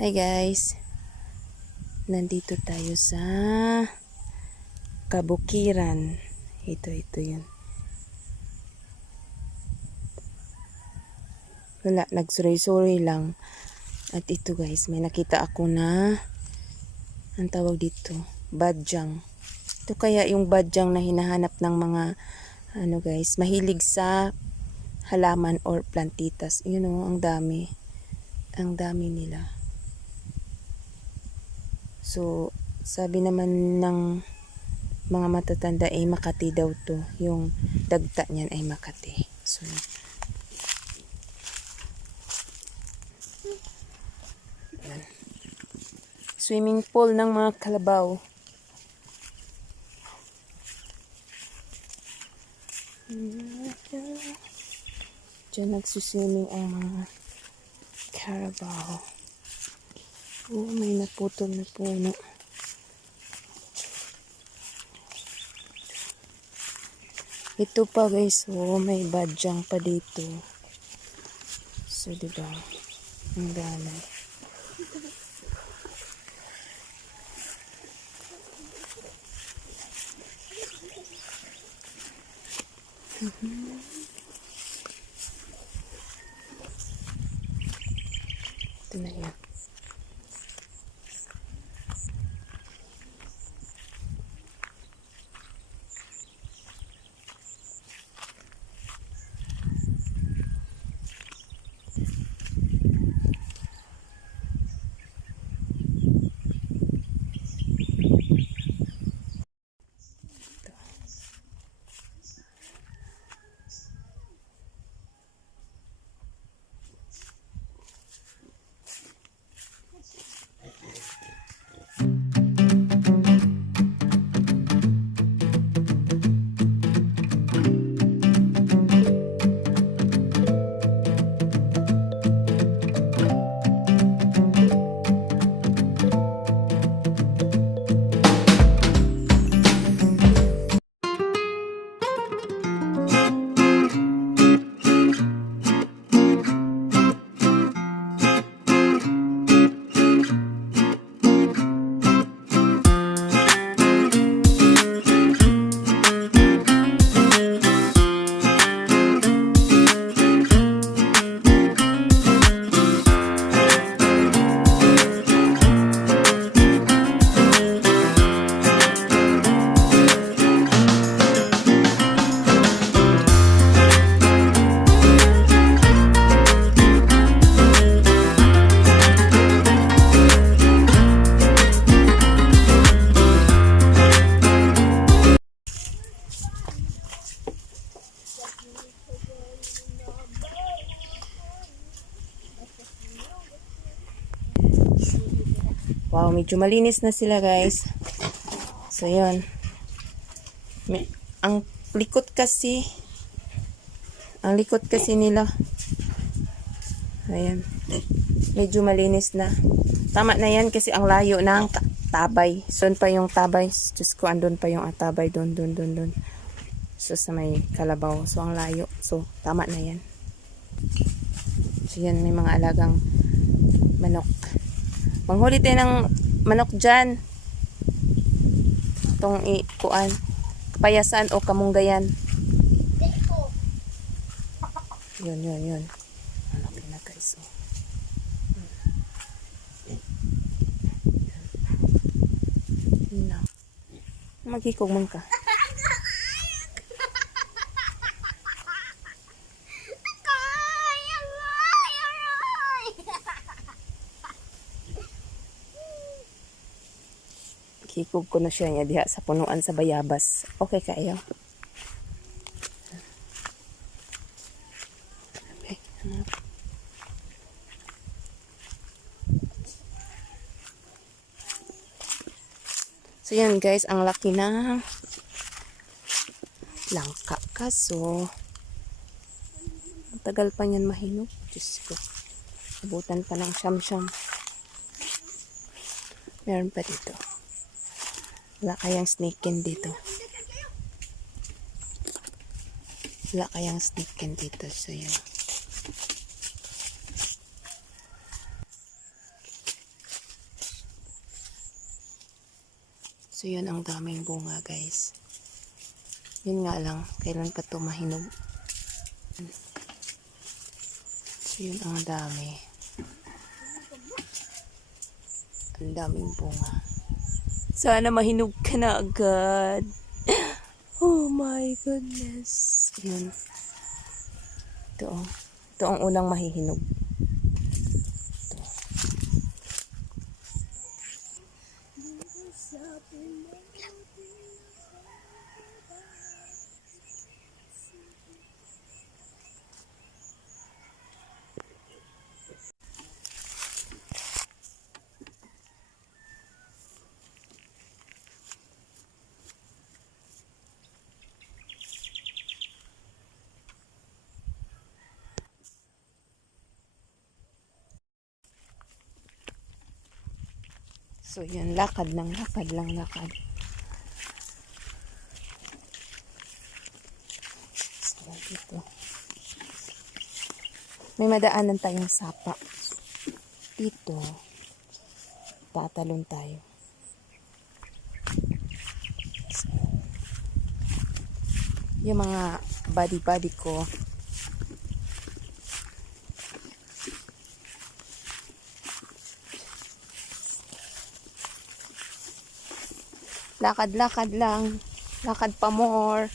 Hi guys. Nandito tayo sa Kabukiran. Ito, ito yun. Wala, nagsuray-suray lang. At ito guys, may nakita ako na ang tawag dito, badyang. Ito kaya yung badyang na hinahanap ng mga ano guys, mahilig sa halaman or plantitas. You know, ang dami. Ang dami nila. So, sabi naman ng mga matatanda ay Makati daw to. Yung dagta niyan ay Makati. So. Swimming pool ng mga kalabaw. Diyan nagsuswimming ang mga Carabao. Oh, may naputol na puno. Ito pa guys, oh, may badyang pa dito. So, diba? Ang dami. Ito na yan. Medyo malinis na sila guys. So, yun. May, ang likot kasi, ang likot kasi nila, ayan, medyo malinis na. Tama na yan kasi ang layo ng ta- tabay. Soon pa yung tabay. Diyos ko, andun pa yung atabay. Doon, doon, doon, doon. So, sa may kalabaw. So, ang layo. So, tama na yan. So, yan, may mga alagang manok. Manghuli tayo ng manok dyan. Itong ikuan. Kapayasan o kamunggayan. Yun, yun, yun. Manok na guys. Oh. Magkikog man ka. Kikog ko na siya niya diha sa punuan sa bayabas. Okay kayo? So yan guys, ang laki na langka kaso matagal pa niyan mahinog. Diyos ko. Abutan pa ng siyam-siyam. Meron pa dito. Wala kayang snakekin dito. Wala kayang snakekin dito. So, yun. So, yun ang daming bunga, guys. Yun nga lang, kailan pa ito mahinog. So, yun ang dami. Ang daming bunga. Sana mahinog ka na agad. Oh my goodness. Yun. Ito. Ito ang unang mahihinog. Ito. So, yun. Lakad lang, lakad lang, lakad. So, dito. May madaanan tayong sapa. Dito. Tatalon tayo. So, yung mga body-body ko, lakad-lakad lang. Lakad pa more.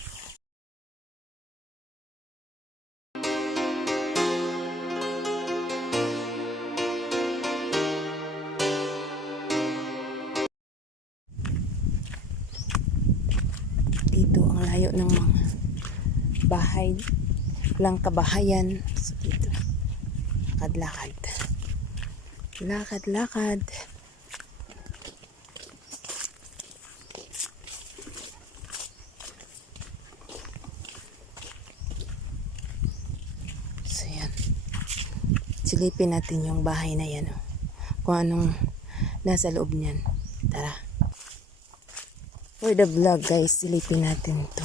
Dito ang layo ng mga bahay. Lang kabahayan. So, dito. Lakad-lakad. Lakad-lakad. So, yan. Silipin natin yung bahay na yan. oh. Kung anong nasa loob niyan. Tara. For the vlog, guys, silipin natin to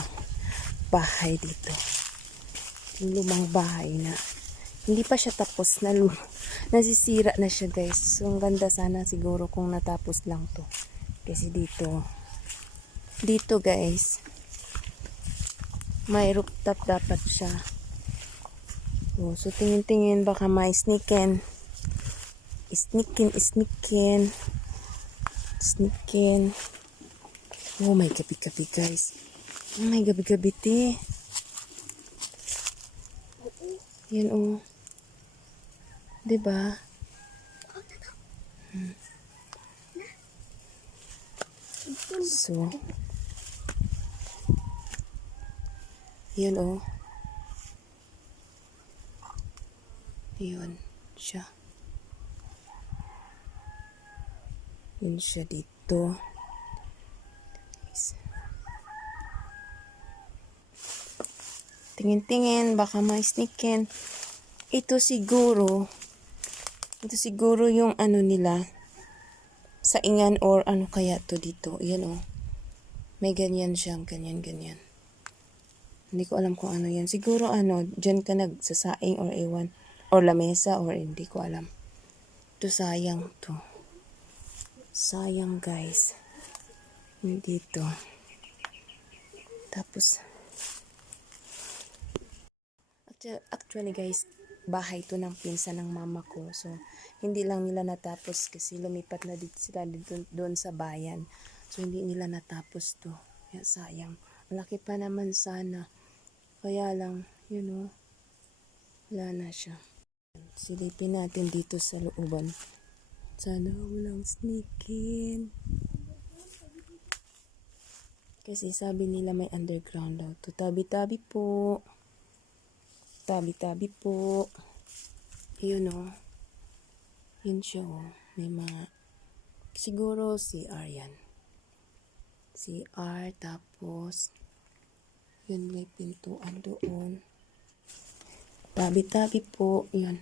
Bahay dito. Yung lumang bahay na hindi pa siya tapos na nasisira na siya guys so ang ganda sana siguro kung natapos lang to kasi dito dito guys may rooftop dapat siya Oh, so tingin-tingin baka may sneakin. Sneakin, sneakin. Oh, may gabi-gabi guys. Oh, may gabi-gabi te. Yan oh. 'Di ba? Hmm. So. Yan oh. Yun siya. Yun siya dito. Tingin-tingin, baka may sneakin. Ito siguro, ito siguro yung ano nila, saingan or ano kaya to dito. Yan oh. May ganyan siyang, ganyan, ganyan. Hindi ko alam kung ano yan. Siguro ano, dyan ka nagsasaing or ewan. Or lamesa or hindi ko alam. Ito sayang to. Sayang guys. Hindi to. Tapos, actu- actually guys, bahay to ng pinsan ng mama ko. So, hindi lang nila natapos kasi lumipat na dito sila doon sa bayan. So, hindi nila natapos to. Kaya sayang. Malaki pa naman sana. Kaya lang, you know, wala na siya. Silipin natin dito sa looban. Sana walang sneakin. Kasi sabi nila may underground daw. To tabi-tabi po. Tabi-tabi po. Yun o. Yun siya o. May mga... Siguro CR yan. CR tapos... Yun may pintuan doon. Tabi-tabi po. Yun.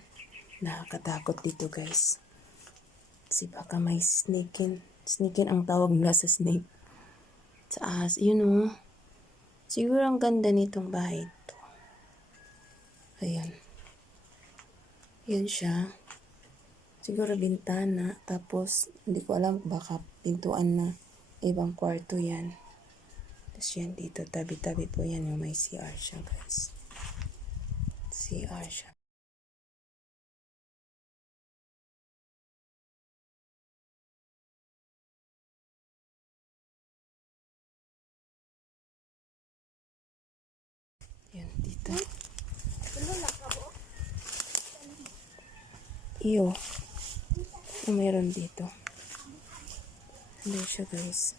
Nakakatakot dito guys. Kasi baka may sneakin. Sneakin ang tawag nila sa snake. Sa ahas. Yun o. Siguro ang ganda nitong bahay to. Ayan. Yan siya. Siguro bintana. Tapos, hindi ko alam, baka pintuan na. ibang kwarto yan. Tapos yan dito, tabi-tabi po yan yung may CR siya guys. CR siya. Yan dito. Iyo. Ano meron dito? Ano siya guys?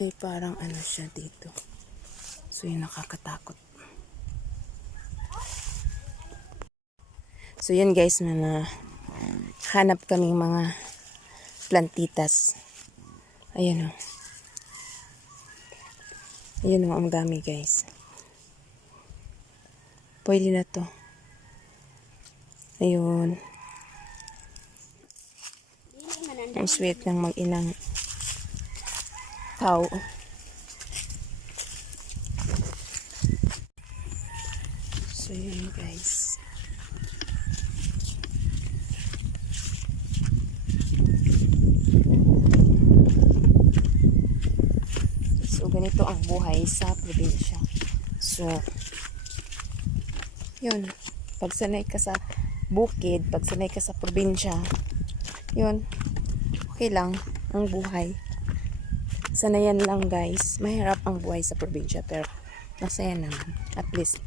May parang ano siya dito. So yun nakakatakot. So yun guys, mga hanap kaming mga plantitas. Ayan o. Ayan o, ang dami guys. Pwede na to. Ayun. Ang sweet ng mag-inang tao. So yun guys. So ganito ang buhay sa probinsya. So yun, pag sanay ka sa bukid, pag sanay ka sa probinsya, yun, okay lang ang buhay. Sanayan lang guys, mahirap ang buhay sa probinsya pero masaya naman. At least,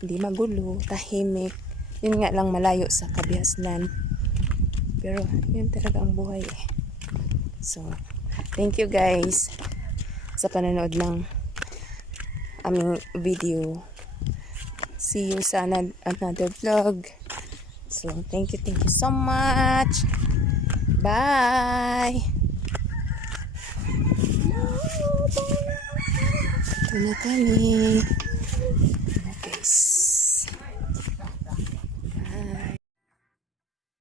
hindi magulo, tahimik. Yun nga lang malayo sa kabihasnan. Pero yun talaga ang buhay eh. So, thank you guys sa panonood ng aming video. See you sa ano- another vlog. So, thank you, thank you so much. Bye! Ito na kami.